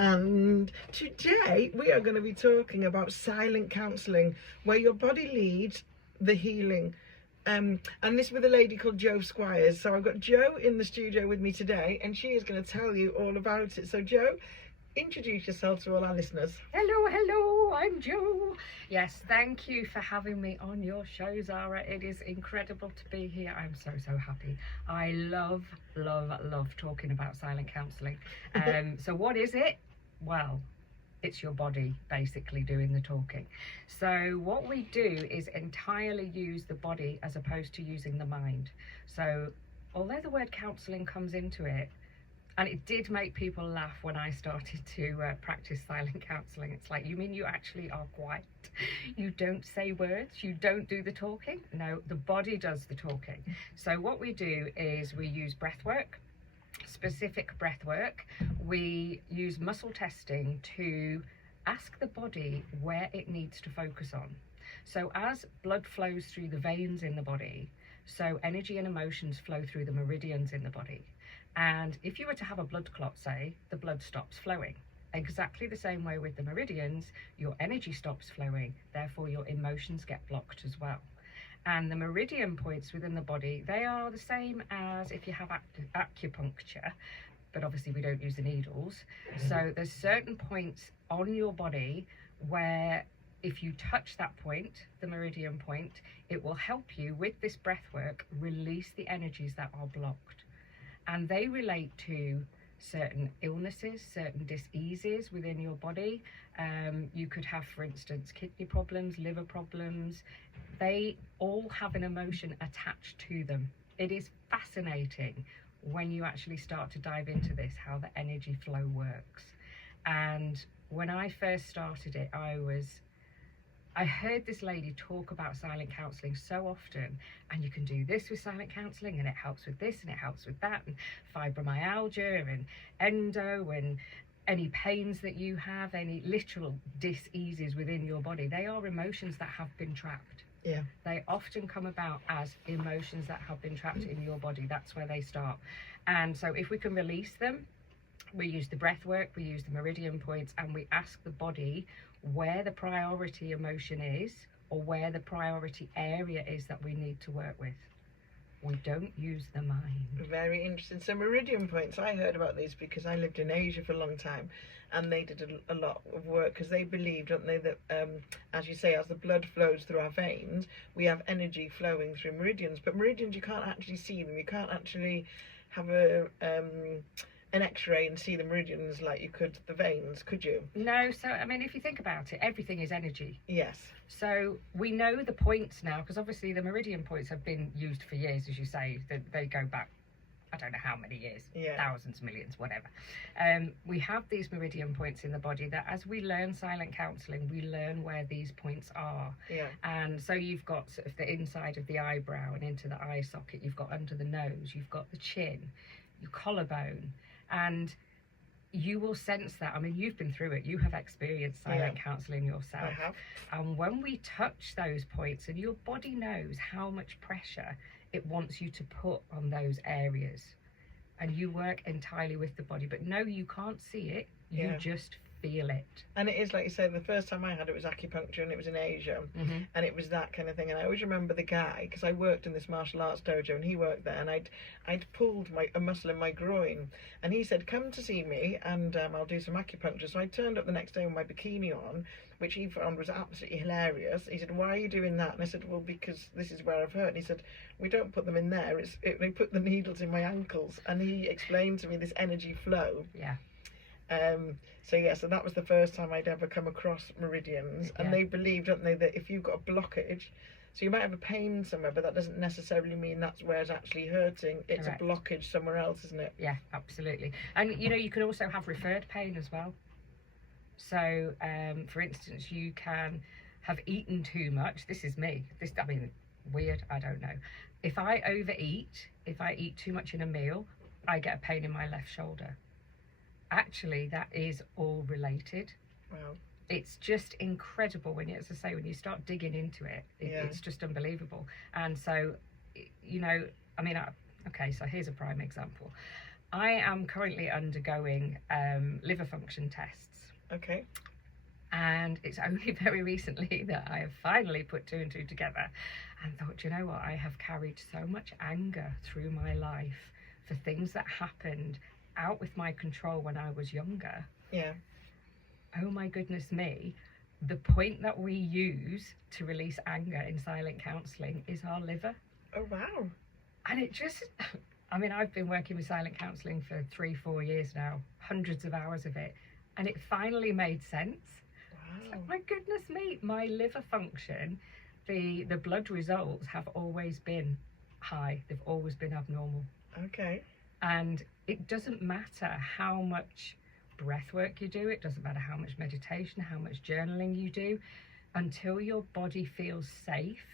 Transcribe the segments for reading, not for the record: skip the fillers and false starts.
And today we are going to be talking about silent counselling, where your body leads the healing. And this with a lady called Jo Squires. So I've got Jo in the studio with me today, and she is going to tell you all about it. So Jo, introduce yourself to all our listeners. Hello, I'm Jo. Yes, thank you for having me on your show, Zara. It is incredible to be here. I'm so happy. I love talking about silent counselling. So what is it? Well, it's your body basically doing the talking. So what we do is entirely use the body as opposed to using the mind. So although the word counselling comes into it, and it did make people laugh when I started to practice silent counselling. It's like, you mean you actually are quiet? You don't say words? You don't do the talking? No, the body does the talking. So what we do is we use breath work, specific breath work. We use muscle testing to ask the body where it needs to focus on. So as blood flows through the veins in the body, so energy and emotions flow through the meridians in the body. And if you were to have a blood clot, say, the blood stops flowing. Exactly the same way with the meridians, your energy stops flowing, therefore your emotions get blocked as well. And the meridian points within the body, they are the same as if you have acupuncture, but obviously we don't use the needles. So there's certain points on your body where if you touch that point, the meridian point, it will help you with this breath work release the energies that are blocked. And they relate to certain illnesses, certain diseases within your body. You could have, for instance, kidney problems, liver problems. They all have an emotion attached to them. It is fascinating when you actually start to dive into this, how the energy flow works. And when I first started it, I heard this lady talk about silent counselling so often, and you can do this with silent counselling, and it helps with this, and it helps with that, and fibromyalgia, and endo, and any pains that you have, any literal dis-eases within your body. They are emotions that have been trapped. Yeah. They often come about as emotions that have been trapped in your body. That's where they start. And so if we can release them, we use the breath work, we use the meridian points, and we ask the body where the priority emotion is, or where the priority area is that we need to work with. We don't use the mind. Very interesting. So meridian points, I heard about these because I lived in Asia for a long time, and they did a lot of work because they believed, don't they, that as you say, as the blood flows through our veins, we have energy flowing through meridians. But meridians, you can't actually see them. You can't actually have an x-ray and see the meridians like you could the veins, could you? No. So I mean, if you think about it, everything is energy. Yes. So we know the points now, because obviously the meridian points have been used for years, as you say. They go back, I don't know how many years, thousands, millions, whatever. We have these meridian points in the body that, as we learn silent counselling, we learn where these points are. Yeah. And so you've got sort of the inside of the eyebrow and into the eye socket, you've got under the nose, you've got the chin, your collarbone, and you will sense that. I mean, you've been through it. You have experienced silent counselling yourself. I have. And when we touch those points, and your body knows how much pressure it wants you to put on those areas, and you work entirely with the body. But no, you can't see it. You just feel it. And it is like you said, the first time I had it was acupuncture, and it was in Asia, and it was that kind of thing. And I always remember the guy, because I worked in this martial arts dojo and he worked there, and I'd pulled a muscle in my groin, and he said, come to see me and I'll do some acupuncture. So I turned up the next day with my bikini on, which he found was absolutely hilarious. He said, why are you doing that? And I said, well, because this is where I've hurt. And he said, we don't put them in there, they put the needles in my ankles. And he explained to me this energy flow. Yeah. So that was the first time I'd ever come across meridians, and they believe, don't they, that if you've got a blockage, so you might have a pain somewhere, but that doesn't necessarily mean that's where it's actually hurting. It's a blockage somewhere else, isn't it? Yeah, absolutely. And you can also have referred pain as well. So for instance, you can have eaten too much. This is me. Weird, I don't know. If I overeat, if I eat too much in a meal, I get a pain in my left shoulder. Actually, that is all related. Wow. It's just incredible when you start digging into it. It's just unbelievable. And so, so here's a prime example. I am currently undergoing liver function tests. Okay. And it's only very recently that I have finally put 2 and 2 together and thought, you know what, I have carried so much anger through my life for things that happened out with my control when I was younger. Yeah. Oh my goodness me. The point that we use to release anger in silent counselling is our liver. Oh, wow. And it just, I mean, I've been working with silent counselling for 3-4 years now, hundreds of hours of it, and it finally made sense. Wow. It's like, my goodness me, my liver function, the blood results have always been high. They've always been abnormal. Okay. And it doesn't matter how much breath work you do, it doesn't matter how much meditation, how much journaling you do, until your body feels safe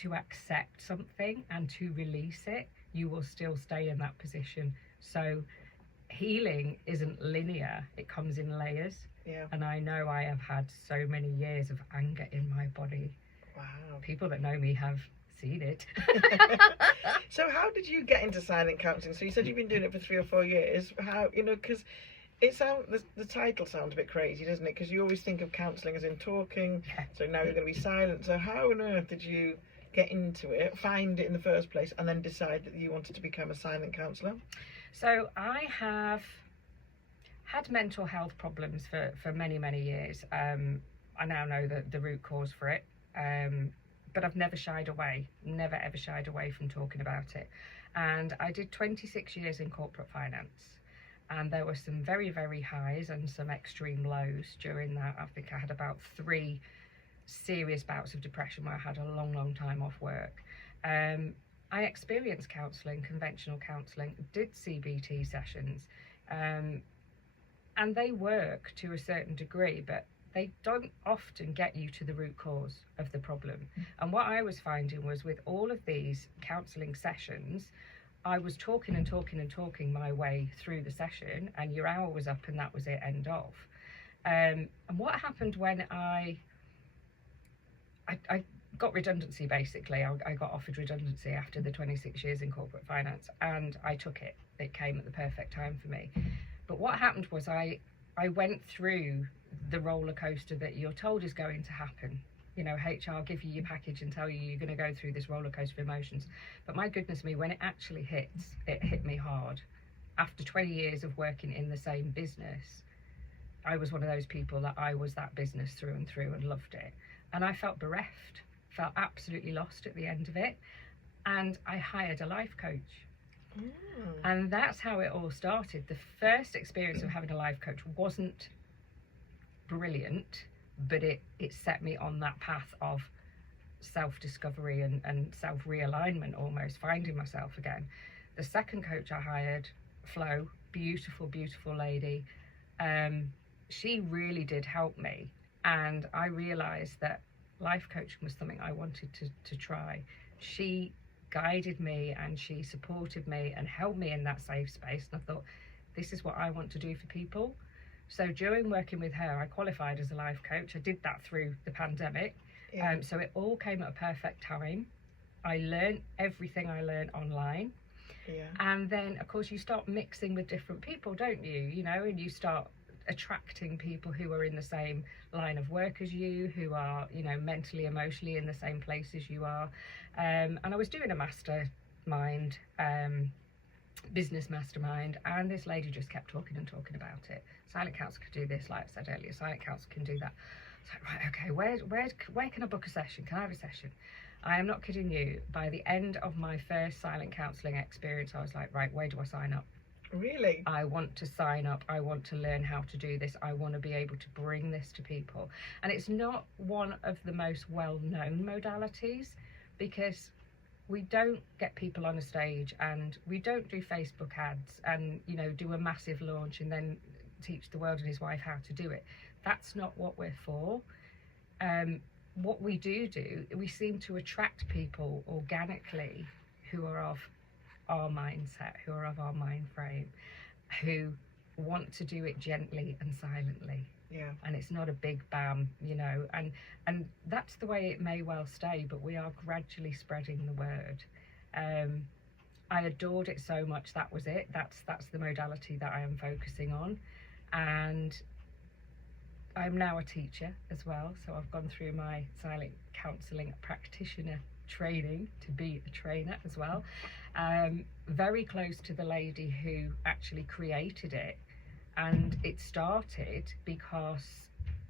to accept something and to release it, you will still stay in that position. So healing isn't linear, it comes in layers. Yeah. And I know I have had so many years of anger in my body. Wow. People that know me have seen it. So how did you get into silent counselling? So you said you've been doing it for 3 or 4 years. How, you know, because it sounds, the title sounds a bit crazy, doesn't it? Because you always think of counselling as in talking. Yeah. So now you're going to be silent. So how on earth did you get into it, find it in the first place, and then decide that you wanted to become a silent counsellor? So I have had mental health problems for many, many years. I now know the root cause for it. But I've never shied away, never ever shied away from talking about it. And I did 26 years in corporate finance. And there were some very, very highs and some extreme lows during that. I think I had about 3 serious bouts of depression where I had a long, long time off work. I experienced counselling, conventional counselling, did CBT sessions, and they work to a certain degree, but they don't often get you to the root cause of the problem. And what I was finding was with all of these counselling sessions, I was talking and talking and talking my way through the session, and your hour was up and that was it, end of. And what happened when I got redundancy, basically. I got offered redundancy after the 26 years in corporate finance, and I took it. It came at the perfect time for me. But what happened was I went through the roller coaster that you're told is going to happen. You know, HR give you your package and tell you you're going to go through this roller coaster of emotions. But my goodness me, when it actually hits, it hit me hard. After 20 years of working in the same business, I was one of those people that I was that business through and through and loved it. And I felt bereft, felt absolutely lost at the end of it. And I hired a life coach. Mm. And that's how it all started. The first experience of having a life coach wasn't brilliant, but it set me on that path of self-discovery and self-realignment, almost finding myself again. The second coach I hired, Flo, beautiful, beautiful lady, she really did help me. And I realised that life coaching was something I wanted to try. She guided me and she supported me and held me in that safe space. And I thought, this is what I want to do for people. So during working with her, I qualified as a life coach. I did that through the pandemic. Yeah. So it all came at a perfect time. I learned everything I learned online. Yeah. And then, of course, you start mixing with different people, don't you? You know, and you start attracting people who are in the same line of work as you, who are, you know, mentally, emotionally in the same place as you are. And I was doing a mastermind, business mastermind, and this lady just kept talking and talking about it. Silent Counsel can do this, like I said earlier, Silent Counsel can do that. It's like, right, okay, where can I book a session? Can I have a session? I am not kidding you. By the end of my first silent counselling experience, I was like, right, where do I sign up? Really? I want to sign up. I want to learn how to do this. I want to be able to bring this to people. And it's not one of the most well-known modalities, because we don't get people on a stage and we don't do Facebook ads and, you know, do a massive launch and then teach the world and his wife how to do it. That's not what we're for. What we do, we seem to attract people organically who are of our mindset, who are of our mind frame, who want to do it gently and silently. Yeah. And it's not a big bam, you know, and that's the way it may well stay, but we are gradually spreading the word. I adored it so much. That was it. That's the modality that I am focusing on. And I'm now a teacher as well, so I've gone through my Silent Counselling Practitioner training to be a trainer as well. Very close to the lady who actually created it, and it started because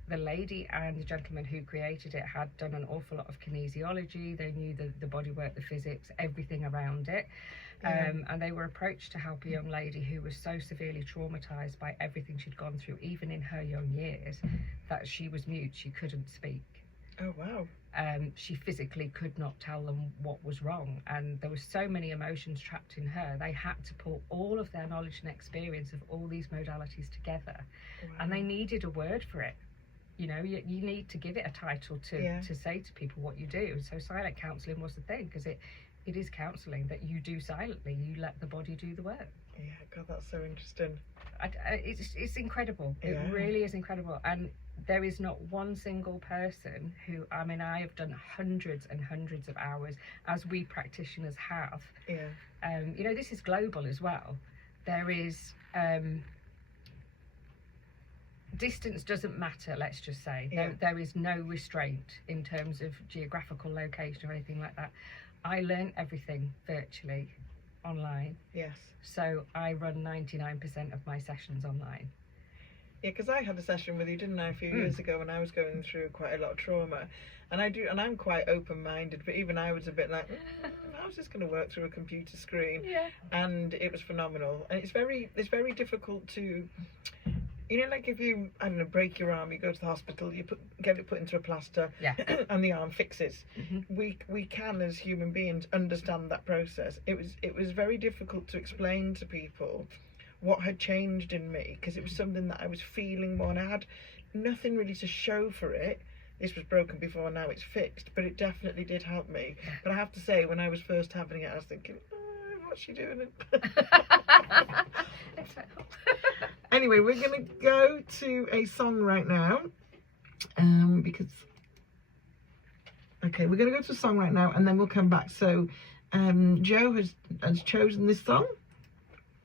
the lady and the gentleman who created it had done an awful lot of kinesiology. They knew the bodywork, the physics, everything around it. And they were approached to help a young lady who was so severely traumatized by everything she'd gone through, even in her young years, that she was mute, she couldn't speak. Oh wow. She physically could not tell them what was wrong, and there were so many emotions trapped in her. They had to pull all of their knowledge and experience of all these modalities together. Wow. And they needed a word for it. You know, you need to give it a title to say to people what you do. So silent counselling was the thing, because it is counselling that you do silently. You let the body do the work. Yeah, God, that's so interesting. It's incredible. It really is incredible. And there is not one single person who, I mean, I have done hundreds and hundreds of hours, as we practitioners have. Yeah. You know, this is global as well. There is distance doesn't matter, let's just say. There is no restraint in terms of geographical location or anything like that. I learn everything virtually online. Yes. So I run 99% of my sessions online. Yeah, because I had a session with you, didn't I, a few years ago when I was going through quite a lot of trauma, and I'm quite open-minded, but even I was a bit like, I was just going to work through a computer screen, and it was phenomenal. And it's very difficult to, you know, like if you, I don't know, break your arm, you go to the hospital, you get it put into a plaster, and the arm fixes. We can, as human beings, understand that process. It was very difficult to explain to people what had changed in me, because it was something that I was feeling more, and I had nothing really to show for it. This was broken before, now it's fixed, but it definitely did help me. But I have to say, when I was first having it, I was thinking, what's she doing? Anyway, we're going to go to a song right now, because we're going to go to a song right now, and then we'll come back. So Jo has chosen this song.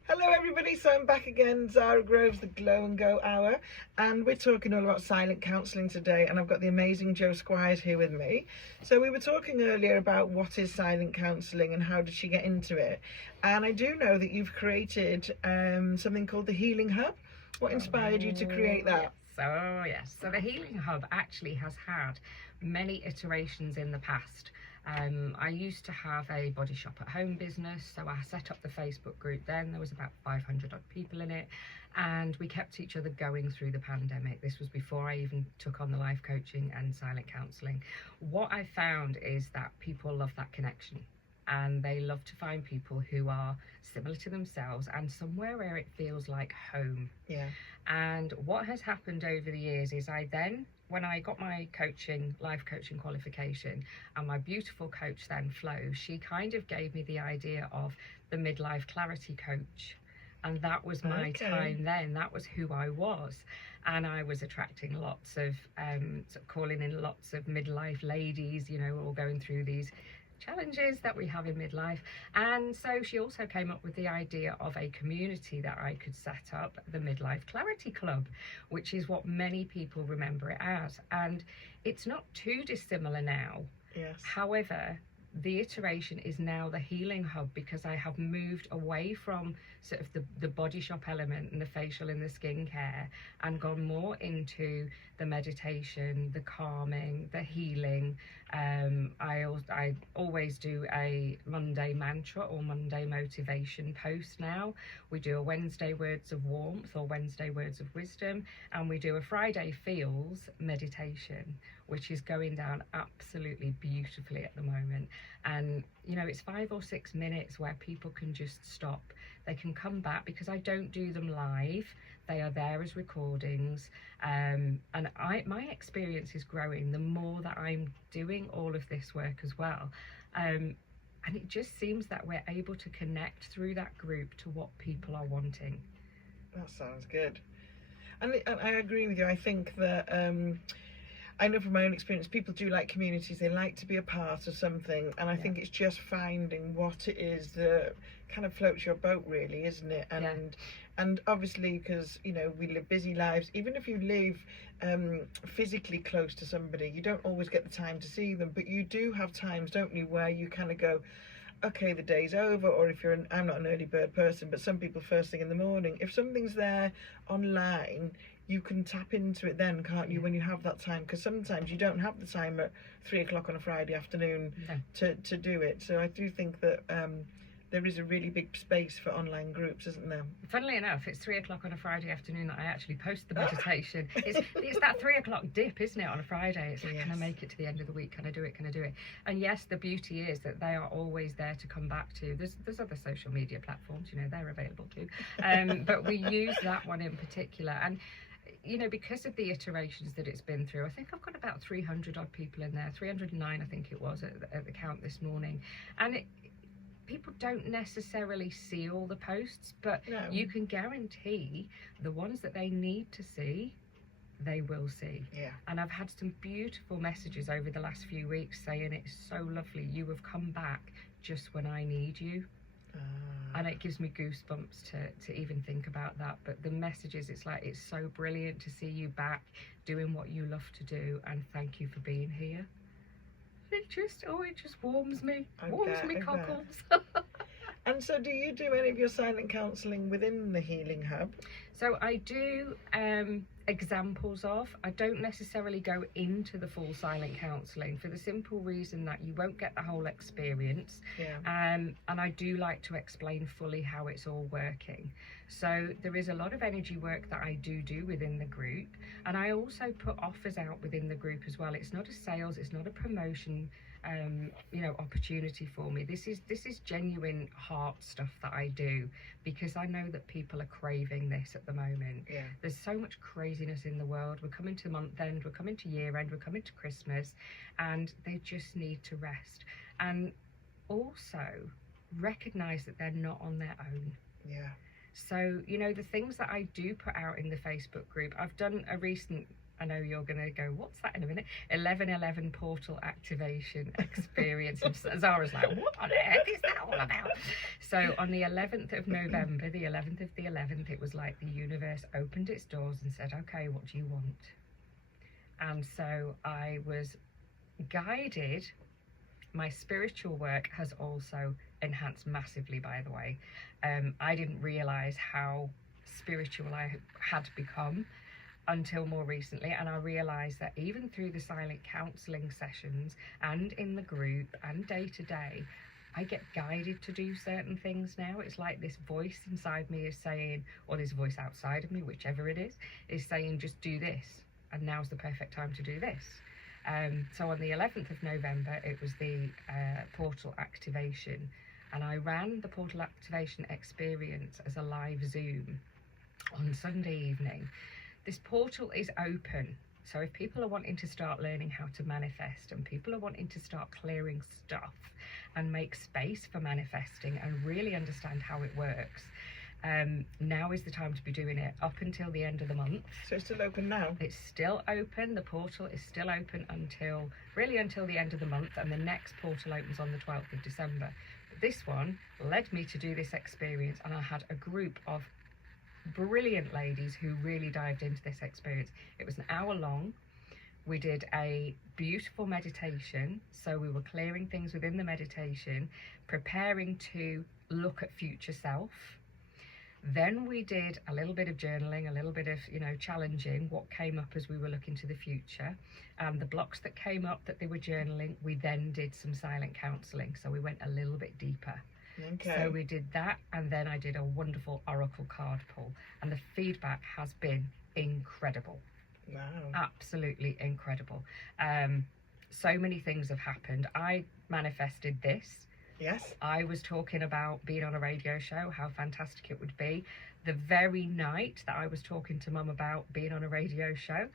Hello everybody, so I'm back again, Zara Groves, the Glow and Go Hour, and we're talking all about silent counselling today, and I've got the amazing Jo Squires here with me. So we were talking earlier about what is silent counselling and how did she get into it, and I do know that you've created something called the Healing Hub. What inspired you to create that? Yes, so the Healing Hub actually has had many iterations in the past. I used to have a body shop at home business, so I set up the Facebook group then. There was about 500 odd people in it, and we kept each other going through the pandemic. This was before I even took on the life coaching and silent counselling. What I found is that people love that connection, and they love to find people who are similar to themselves and somewhere where it feels like home. Yeah. And what has happened over the years is when I got my life coaching qualification, and my beautiful coach then, Flo, she kind of gave me the idea of the midlife clarity coach. And that was my time then. That was who I was. And I was attracting lots of, calling in lots of midlife ladies, you know, all going through these challenges that we have in midlife. And so she also came up with the idea of a community that I could set up, the Midlife Clarity Club, which is what many people remember it as. And it's not too dissimilar now. Yes. However, the iteration is now the Healing Hub, because I have moved away from sort of the body shop element and the facial and the skincare, and gone more into the meditation, the calming, the healing. I always do a Monday mantra or Monday motivation post now. We do a Wednesday words of warmth or Wednesday words of wisdom, and we do a Friday feels meditation, which is going down absolutely beautifully at the moment. And you know, it's 5 or 6 minutes where people can just stop. They can come back, because I don't do them live. They are there as recordings, and my experience is growing the more that I'm doing all of this work as well. And it just seems that we're able to connect through that group to what people are wanting. That sounds good. And I agree with you. I think that I know from my own experience, people do like communities. They like to be a part of something, and I think it's just finding what it is that kind of floats your boat, really, isn't it? And obviously, because we live busy lives. Even if you live physically close to somebody, you don't always get the time to see them, but you do have times, don't you, where you kind of go, okay, the day's over. Or if I'm not an early bird person, but some people first thing in the morning, if something's there online, you can tap into it then, can't you, when you have that time? Because sometimes you don't have the time at 3 o'clock on a Friday afternoon to do it. So I do think that there is a really big space for online groups, isn't there? Funnily enough, it's 3 o'clock on a Friday afternoon that I actually post the meditation. It's that 3 o'clock dip, isn't it, on a Friday? It's like, can I make it to the end of the week? Can I do it? Can I do it? And yes, the beauty is that they are always there to come back to. There's other social media platforms, they're available too. But we use that one in particular. And because of the iterations that it's been through, I think I've got about 300 odd people in there, 309 I think it was at the count this morning. And people don't necessarily see all the posts, but you can guarantee the ones that they need to see, they will see. And I've had some beautiful messages over the last few weeks saying it's so lovely, you have come back just when I need you. And it gives me goosebumps to even think about that. But the messages, it's like, it's so brilliant to see you back doing what you love to do, and thank you for being here. It just warms me, cockles. And so do you do any of your silent counselling within the Healing Hub? So I do examples of. I don't necessarily go into the full silent counselling for the simple reason that you won't get the whole experience. And I do like to explain fully how it's all working. So there is a lot of energy work that I do within the group, and I also put offers out within the group as well. It's not a sales, it's not a promotion opportunity for me. This is genuine heart stuff that I do, because I know that people are craving this at the moment. There's so much craziness in the world. We're coming to month end, we're coming to year end, we're coming to Christmas, and they just need to rest and also recognize that they're not on their own. So the things that I do put out in the Facebook group, I've done a recent, I know you're going to go, what's that in a minute? 11/11 portal activation experience. And Zara's like, what on earth is that all about? So on the 11th of November, the 11th of the 11th, it was like the universe opened its doors and said, okay, what do you want? And so I was guided. My spiritual work has also enhanced massively, by the way. I didn't realise how spiritual I had become until more recently, and I realised that even through the silent counselling sessions and in the group and day to day, I get guided to do certain things now. It's like this voice inside me is saying, or this voice outside of me, whichever it is saying, just do this, and now's the perfect time to do this. So on the 11th of November, it was the portal activation, and I ran the portal activation experience as a live Zoom on Sunday evening. This portal is open, so if people are wanting to start learning how to manifest, and people are wanting to start clearing stuff and make space for manifesting and really understand how it works, now is the time to be doing it up until the end of the month. So it's still open now? It's still open. The portal is still open until the end of the month, and the next portal opens on the 12th of December. But this one led me to do this experience, and I had a group of brilliant ladies who really dived into this experience. It was an hour long. We did a beautiful meditation, so we were clearing things within the meditation, preparing to look at future self. Then we did a little bit of journaling, a little bit of challenging what came up as we were looking to the future, and the blocks that came up that they were journaling, we then did some silent counselling, so we went a little bit deeper. So we did that, and then I did a wonderful oracle card pull, and the feedback has been incredible. Wow. Absolutely incredible. So many things have happened. I manifested this. Yes. I was talking about being on a radio show, how fantastic it would be. The very night that I was talking to Mum about being on a radio show,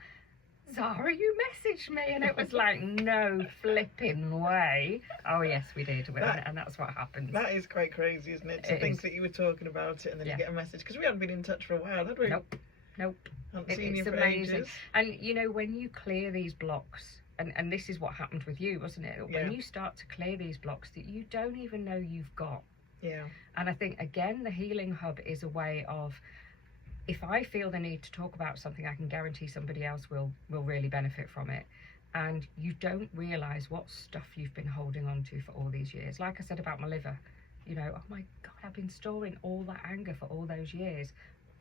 Zara, you messaged me, and it was like, no flipping way. Oh yes, we did, and that's what happened. That is quite crazy, isn't it? To think that you were talking about it, and then you get a message, because we hadn't been in touch for a while, had we? Nope. Nope. Haven't seen you It's for amazing. ages. And you know, when you clear these blocks, and this is what happened with you, wasn't it? Yeah. When you start to clear these blocks that you don't even know you've got. Yeah. And I think, again, the Healing Hub is a way of, if I feel the need to talk about something, I can guarantee somebody else will really benefit from it. And you don't realise what stuff you've been holding on to for all these years. Like I said about my liver, you know, oh my God, I've been storing all that anger for all those years.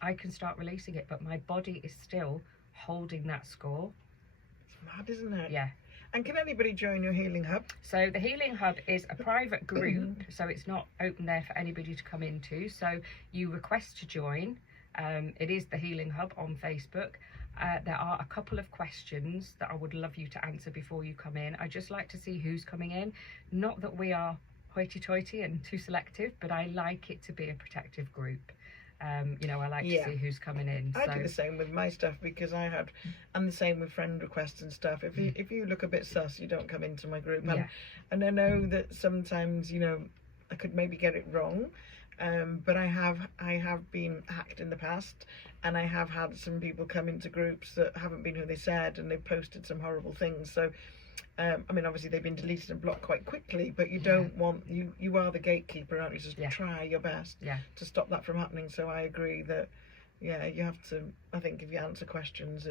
I can start releasing it, but my body is still holding that score. It's mad, isn't it? Yeah. And can anybody join your Healing Hub? So the Healing Hub is a private group, so it's not open there for anybody to come into. So you request to join. It is the Healing Hub on Facebook. There are a couple of questions that I would love you to answer before you come in. I just like to see who's coming in. Not that we are hoity-toity and too selective, but I like it to be a protective group. You know, I like to see who's coming in. I do the same with my stuff, because and the same with friend requests and stuff. If you look a bit sus, you don't come into my group. And I know that sometimes, you know, I could maybe get it wrong, but I have been hacked in the past, and I have had some people come into groups that haven't been who they said, and they've posted some horrible things. So I mean, obviously they've been deleted and blocked quite quickly, but you don't want, you are the gatekeeper, aren't you? Just try your best to stop that from happening. So I agree that, you have to, I think if you answer questions,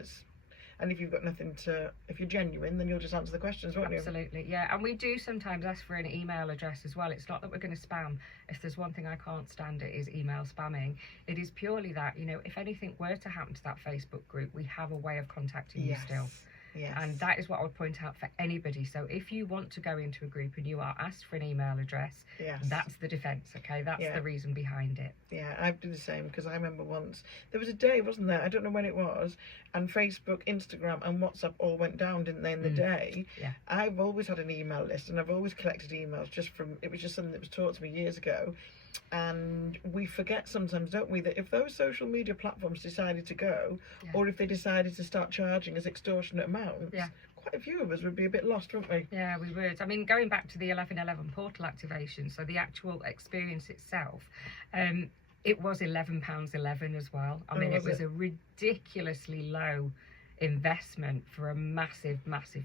and if you've got nothing to, if you're genuine, then you'll just answer the questions, won't you? Absolutely, yeah. And we do sometimes ask for an email address as well. It's not that we're going to spam. If there's one thing I can't stand, it is email spamming. It is purely that, you know, if anything were to happen to that Facebook group, we have a way of contacting you still. Yes. And that is what I would point out for anybody. So if you want to go into a group and you are asked for an email address, that's the defence, okay? That's the reason behind it. Yeah, I do the same, because I remember once, there was a day, wasn't there? I don't know when it was, and Facebook, Instagram and WhatsApp all went down, didn't they, in the day? Yeah. I've always had an email list, and I've always collected emails it was just something that was taught to me years ago. And we forget sometimes, don't we, that if those social media platforms decided to go, or if they decided to start charging us extortionate amounts, quite a few of us would be a bit lost, wouldn't we? Yeah, we would. I mean, going back to the 1111 portal activation, so the actual experience itself, it was £11.11 as well. I mean, it was a ridiculously low investment for a massive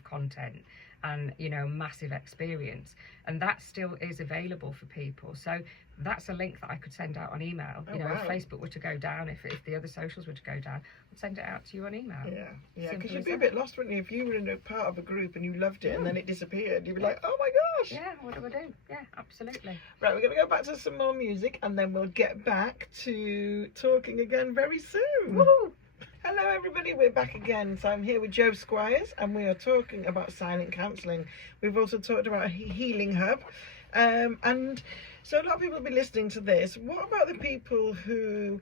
content and, you know, massive experience, and that still is available for people. So that's a link that I could send out on email. You know, if Facebook were to go down, if the other socials were to go down, I'd send it out to you on email. Yeah, because you'd be a bit lost, wouldn't you, if you were in a part of a group and you loved it and then it disappeared. You'd be like, oh my gosh. Yeah, what do I do? Yeah, absolutely. Right, we're going to go back to some more music, and then we'll get back to talking again very soon. Woohoo! Hello everybody, we're back again. So I'm here with Jo Squires, and we are talking about silent counselling. We've also talked about a Healing Hub, and so a lot of people will be listening to this. What about the people who,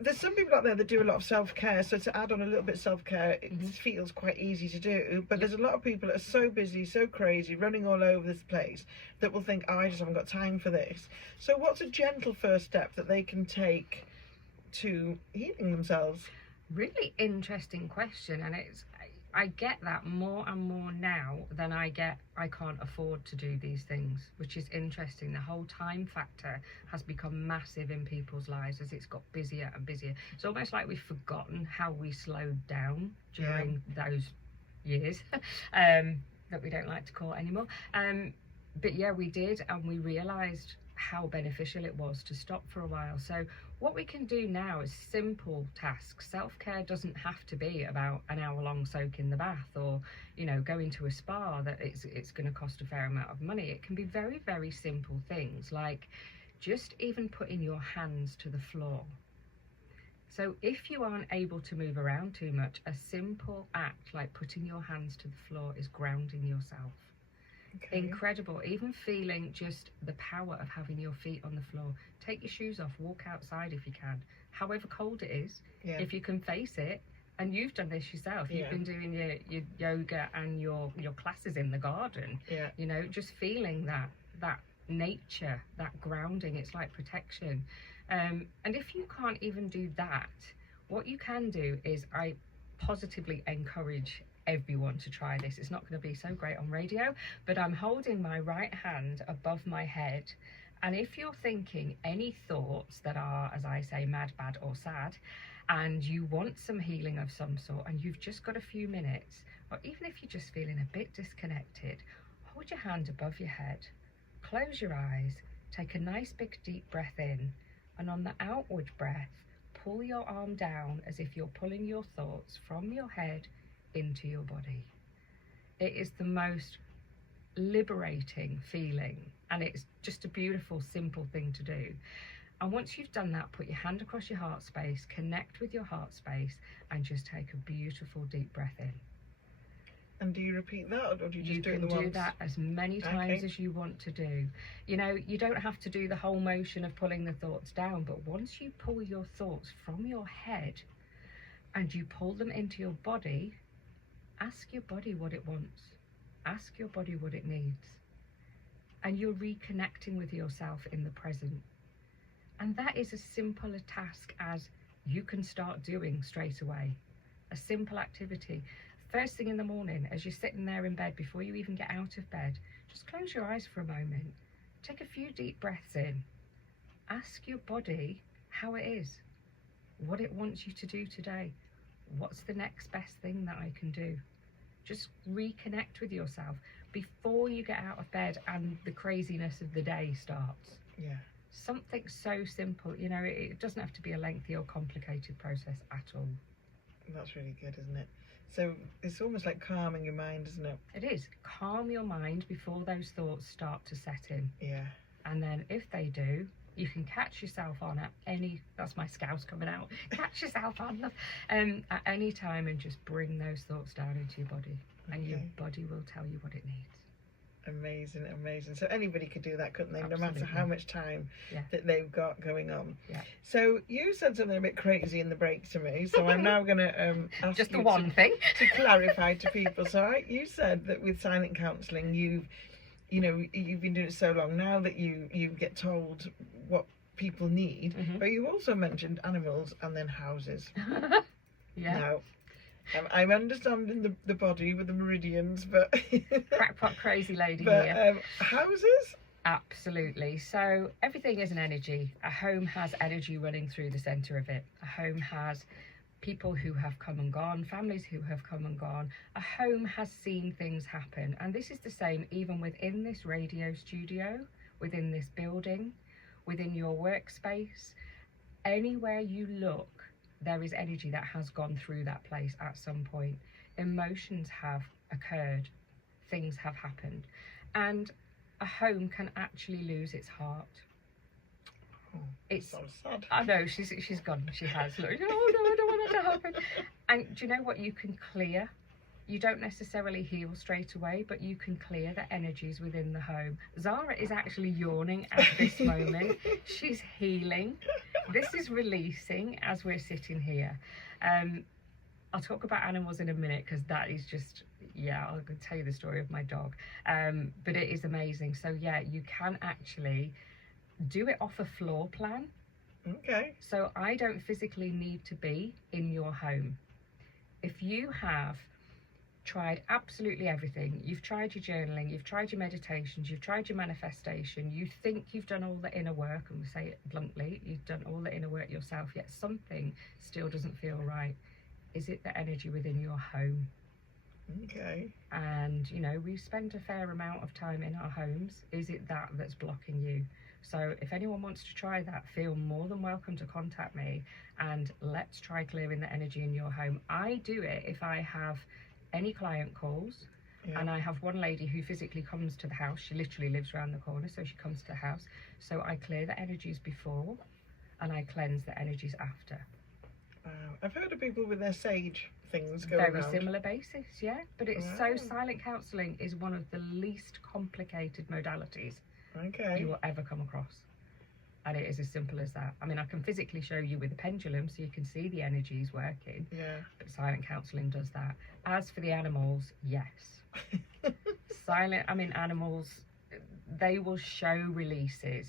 there's some people out there that do a lot of self-care, so to add on a little bit of self-care, it feels quite easy to do, but there's a lot of people that are so busy, so crazy, running all over this place, that will think, oh, I just haven't got time for this. So what's a gentle first step that they can take to healing themselves? Really interesting question, and I get that more and more now than I can't afford to do these things, which is interesting. The whole time factor has become massive in people's lives as it's got busier and busier. It's almost like we've forgotten how we slowed down during those years that we don't like to call anymore. But yeah, we did, and we realised how beneficial it was to stop for a while. So what we can do now is simple tasks. Self-care doesn't have to be about an hour-long soak in the bath, or, you know, going to a spa that it's going to cost a fair amount of money. It can be very, very simple things, like just even putting your hands to the floor. So if you aren't able to move around too much, a simple act like putting your hands to the floor is grounding yourself. Okay. Incredible. Even feeling just the power of having your feet on the floor. Take your shoes off, walk outside if you can, however cold it is. If you can face it, and you've done this yourself, you've been doing your yoga and your classes in the garden, you know, just feeling that nature, that grounding. It's like protection. And if you can't even do that, what you can do is, I positively encourage everyone to try this. It's not going to be so great on radio, but I'm holding my right hand above my head, and if you're thinking any thoughts that are, as I say, mad, bad or sad, and you want some healing of some sort, and you've just got a few minutes, or even if you're just feeling a bit disconnected, hold your hand above your head, close your eyes, take a nice big deep breath in, and on the outward breath, pull your arm down as if you're pulling your thoughts from your head into your body. It is the most liberating feeling, and it's just a beautiful, simple thing to do. And once you've done that, put your hand across your heart space, connect with your heart space, and just take a beautiful deep breath in. And do you repeat that, or do you just do it the once? You can do that as many times as you want to do. You know, you don't have to do the whole motion of pulling the thoughts down, but once you pull your thoughts from your head and you pull them into your body, ask your body what it wants. Ask your body what it needs. And you're reconnecting with yourself in the present. And that is as simple a task as you can start doing straight away. A simple activity. First thing in the morning, as you're sitting there in bed, before you even get out of bed, just close your eyes for a moment. Take a few deep breaths in. Ask your body how it is, what it wants you to do today. What's the next best thing that I can do? Just reconnect with yourself before you get out of bed and the craziness of the day starts. Yeah. Something so simple, you know, it doesn't have to be a lengthy or complicated process at all. That's really good, isn't it? So it's almost like calming your mind, isn't it? It is. Calm your mind before those thoughts start to set in. Yeah. And then if they do, you can catch yourself on at any, that's my scouse coming out, catch yourself on at any time and just bring those thoughts down into your body. And your body will tell you what it needs. Amazing, amazing. So anybody could do that, couldn't they? Absolutely. No matter how much time that they've got going on. Yeah. So you said something a bit crazy in the break to me, so I'm now going to ask just the you one thing to clarify to people. So you said that with silent counselling, you've been doing it so long now that you get told what people need, but you also mentioned animals and then houses. Yeah. Now, I'm understanding the body with the meridians, but crackpot crazy lady but, here. Houses? Absolutely. So everything is an energy. A home has energy running through the centre of it. A home has people who have come and gone, families who have come and gone. A home has seen things happen. And this is the same even within this radio studio, within this building, within your workspace. Anywhere you look, there is energy that has gone through that place at some point. Emotions have occurred. Things have happened. And a home can actually lose its heart. Oh, it's so sad. I know, she's gone. She has. Look, oh no, I don't want that to happen. And do you know what you can clear? You don't necessarily heal straight away, but you can clear the energies within the home. Zara is actually yawning at this moment. She's healing. This is releasing as we're sitting here. I'll talk about animals in a minute because that is just, I'll tell you the story of my dog. But it is amazing. So you can actually do it off a floor plan. Okay. So I don't physically need to be in your home. If you have tried absolutely everything, you've tried your journaling, you've tried your meditations, you've tried your manifestation, you think you've done all the inner work, and we say it bluntly, you've done all the inner work yourself, yet something still doesn't feel right. Is it the energy within your home? Okay. And we spend a fair amount of time in our homes. Is it that that's blocking you? So if anyone wants to try that, feel more than welcome to contact me and let's try clearing the energy in your home. I do it if I have any client calls, and I have one lady who physically comes to the house. She literally lives around the corner, so she comes to the house. So I clear the energies before and I cleanse the energies after. Wow. I've heard of people with their sage things going Very around. similar basis, but it's so silent counselling is one of the least complicated modalities you will ever come across. And it is as simple as that. I mean, I can physically show you with a pendulum so you can see the energies working. But silent counselling does that. As for the animals, yes. Animals, they will show releases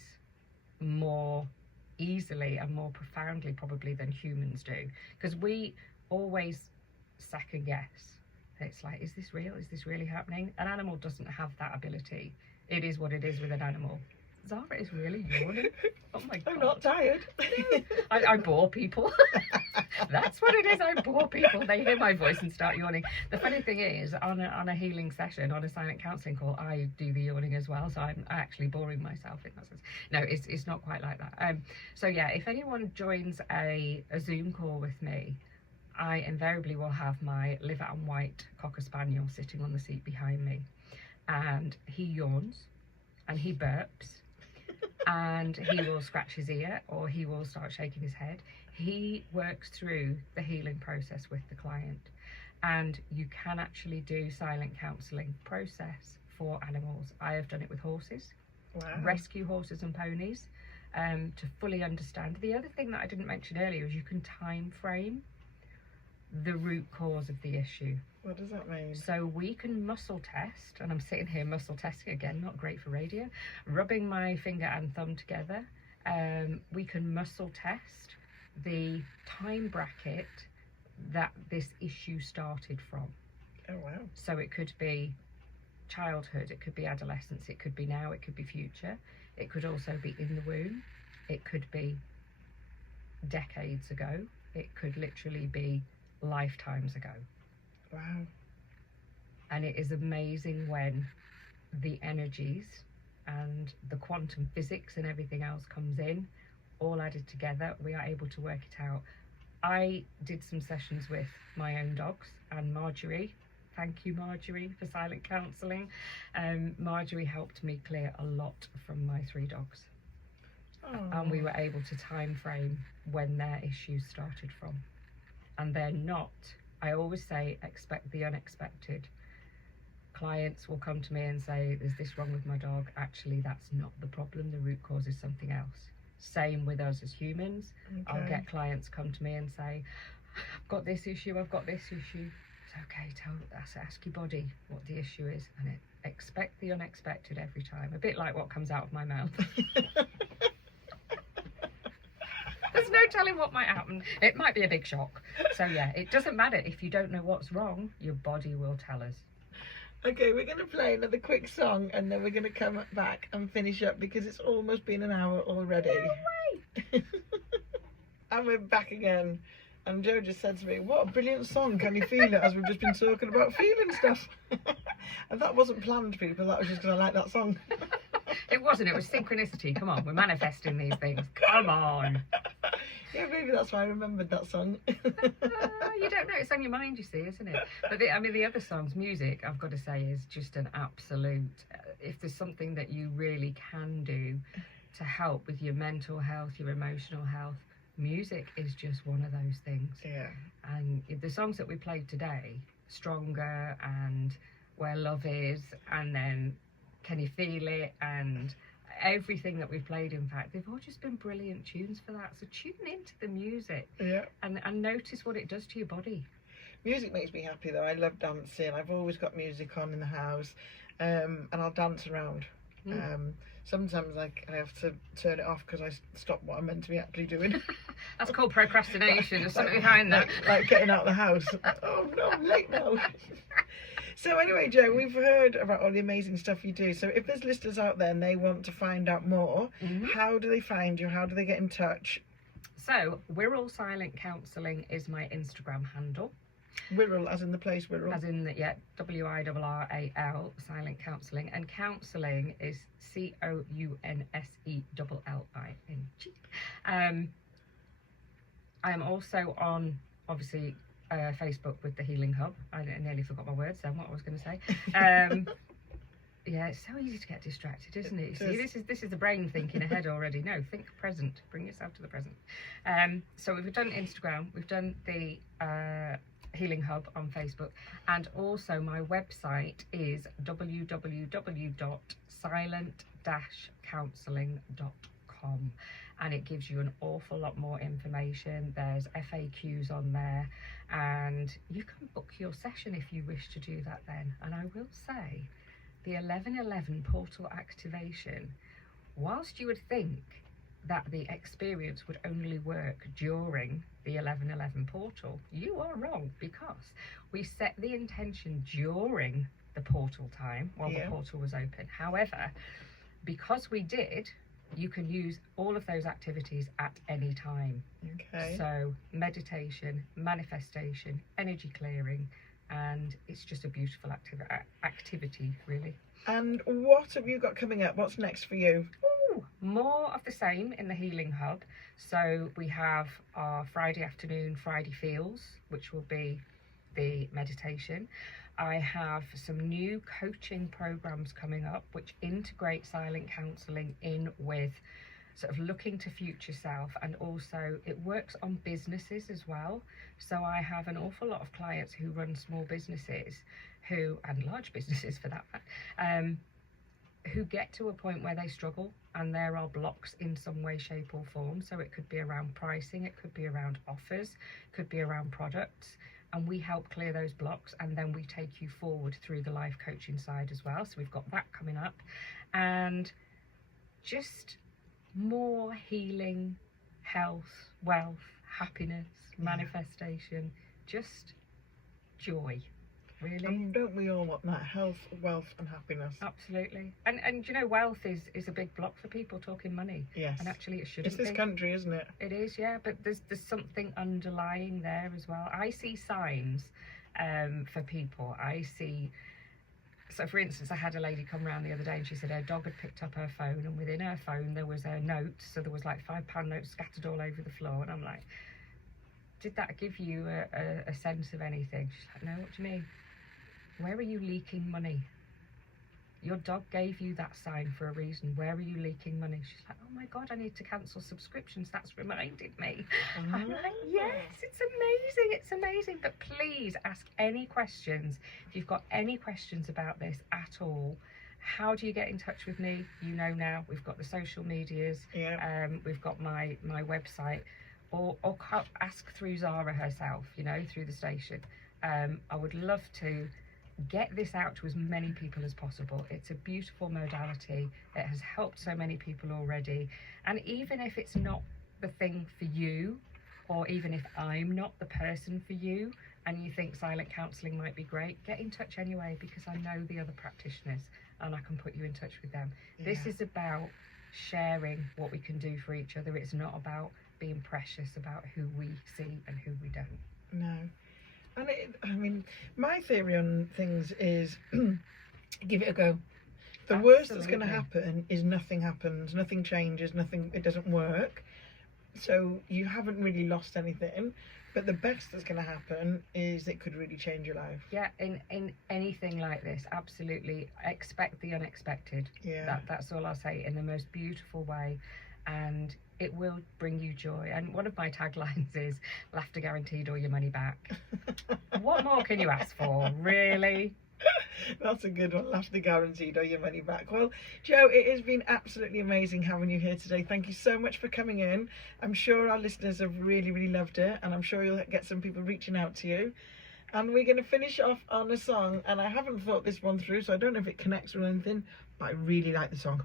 more easily and more profoundly probably than humans do. Because we always second guess. It's like, is this real? Is this really happening? An animal doesn't have that ability. It is what it is with an animal. Zara is really yawning. Oh my God. I'm not tired. I bore people. That's what it is. I bore people. They hear my voice and start yawning. The funny thing is, on a healing session, on a silent counselling call, I do the yawning as well. So I'm actually boring myself in that sense. No, it's not quite like that. So yeah, if anyone joins a Zoom call with me, I invariably will have my liver and white Cocker Spaniel sitting on the seat behind me, and he yawns and he burps and he will scratch his ear or he will start shaking his head. He works through the healing process with the client, and you can actually do silent counselling process for animals. I have done it with horses, rescue horses and ponies, to fully understand. The other thing that I didn't mention earlier is you can time frame the root cause of the issue. What does that mean? So we can muscle test, and I'm sitting here muscle testing again, not great for radio, rubbing my finger and thumb together. We can muscle test the time bracket that this issue started from. Oh wow. So it could be childhood, it could be adolescence, it could be now, it could be future, it could also be in the womb, it could be decades ago, it could literally be lifetimes ago. Wow. And it is amazing when the energies and the quantum physics and everything else comes in, all added together, we are able to work it out. I did some sessions with my own dogs, and Marjorie, thank you Marjorie for silent counselling. Marjorie helped me clear a lot from my 3 dogs. Oh. And we were able to time frame when their issues started from. And they're not, I always say, expect the unexpected. Clients will come to me and say, is this wrong with my dog? Actually, that's not the problem. The root cause is something else. Same with us as humans. Okay. I'll get clients come to me and say, I've got this issue, I've got this issue. It's okay, ask your body what the issue is, and expect the unexpected every time. A bit like what comes out of my mouth. There's no telling what might happen. It might be a big shock. So yeah, it doesn't matter. If you don't know what's wrong, your body will tell us. Okay, we're going to play another quick song, and then we're going to come back and finish up because it's almost been an hour already. No way! And we're back again. And Jo just said to me, what a brilliant song, can you feel it? As we've just been talking about feeling stuff. And that wasn't planned, people. That was just because I like that song. It wasn't. It was synchronicity. Come on, we're manifesting these things. Come on. Yeah, maybe that's why I remembered that song. You don't know. It's on your mind, you see, isn't it? But the other songs, music, I've got to say, is just an absolute... if there's something that you really can do to help with your mental health, your emotional health, music is just one of those things. Yeah. And the songs that we played today, Stronger and Where Love Is, and then Can You Feel It, and everything that we've played, in fact, they've all just been brilliant tunes for that. So tune into the music, yeah, and notice what it does to your body. Music makes me happy though. I love dancing. I've always got music on in the house, and I'll dance around. Sometimes I have to turn it off because I stop what I'm meant to be actually doing. That's called procrastination. There's something behind that. Like getting out of the house. Oh no, I'm late now. So anyway, Jo, we've heard about all the amazing stuff you do. So if there's listeners out there and they want to find out more, how do they find you? How do they get in touch? So Wirral Silent Counselling is my Instagram handle. Wirral, as in the place Wirral? As in, yeah, WIRRAL, Silent Counselling. And counselling is COUNSELLING. I am also on, obviously, Facebook with the Healing Hub. I nearly forgot my words then, what I was going to say. Yeah, it's so easy to get distracted, isn't it? See, this is the brain thinking ahead already. No, think present. Bring yourself to the present. So we've done Instagram. We've done the Healing Hub on Facebook. And also my website is www.silent-counselling.com. And it gives you an awful lot more information. There's FAQs on there, and you can book your session if you wish to do that then. And I will say, the 1111 portal activation, whilst you would think that the experience would only work during the 1111 portal, you are wrong, because we set the intention during the portal time while the portal was open. However, because we did, you can use all of those activities at any time. Okay. So meditation, manifestation, energy clearing, and it's just a beautiful activity, really. And what have you got coming up? What's next for you? Ooh, more of the same in the Healing Hub. So we have our Friday afternoon, Friday Feels, which will be the meditation. I have some new coaching programs coming up which integrate silent counselling in with sort of looking to future self, and also it works on businesses as well. So I have an awful lot of clients who run small businesses and large businesses for that fact, who get to a point where they struggle and there are blocks in some way, shape or form. So it could be around pricing, it could be around offers, it could be around products, and we help clear those blocks, and then we take you forward through the life coaching side as well. So we've got that coming up, and just more healing, health, wealth, happiness, manifestation, just joy, really. And don't we all want that? Health, wealth and happiness. Absolutely. And you know, wealth is a big block for people, talking money. Yes. And actually it shouldn't It's this be. country, isn't it? It is, yeah, but there's something underlying there as well. I see signs for people. So for instance, I had a lady come round the other day and she said her dog had picked up her phone, and within her phone there was a note. So there was like £5 notes scattered all over the floor, and I'm like, did that give you a sense of anything? She's like, no, what do you mean? Where are you leaking money? Your dog gave you that sign for a reason. Where are you leaking money? She's like, oh my God, I need to cancel subscriptions. That's reminded me. I'm like, yes, it's amazing. It's amazing. But please ask any questions. If you've got any questions about this at all, how do you get in touch with me? You know now, we've got the social medias. Yeah. We've got my website, or ask through Zara herself, you know, through the station. I would love to get this out to as many people as possible. It's a beautiful modality. It has helped so many people already. And even if it's not the thing for you, or even if I'm not the person for you, and you think silent counselling might be great, get in touch anyway, because I know the other practitioners and I can put you in touch with them. Yeah. This is about sharing what we can do for each other. It's not about being precious about who we see and who we don't. No. And I mean, my theory on things is give it a go. The worst that's going to happen is nothing happens, nothing changes, it doesn't work. So you haven't really lost anything. But the best that's going to happen is it could really change your life. Yeah, in anything like this, absolutely. Expect the unexpected. Yeah. That's all I'll say, in the most beautiful way. And it will bring you joy. And one of my taglines is laughter guaranteed or your money back. What more can you ask for, really? That's a good one. Laughter guaranteed or your money back. Well, Jo, it has been absolutely amazing having you here today. Thank you so much for coming in. I'm sure our listeners have really, really loved it, and I'm sure you'll get some people reaching out to you. And we're going to finish off on a song, and I haven't thought this one through, so I don't know if it connects with anything, but I really like the song.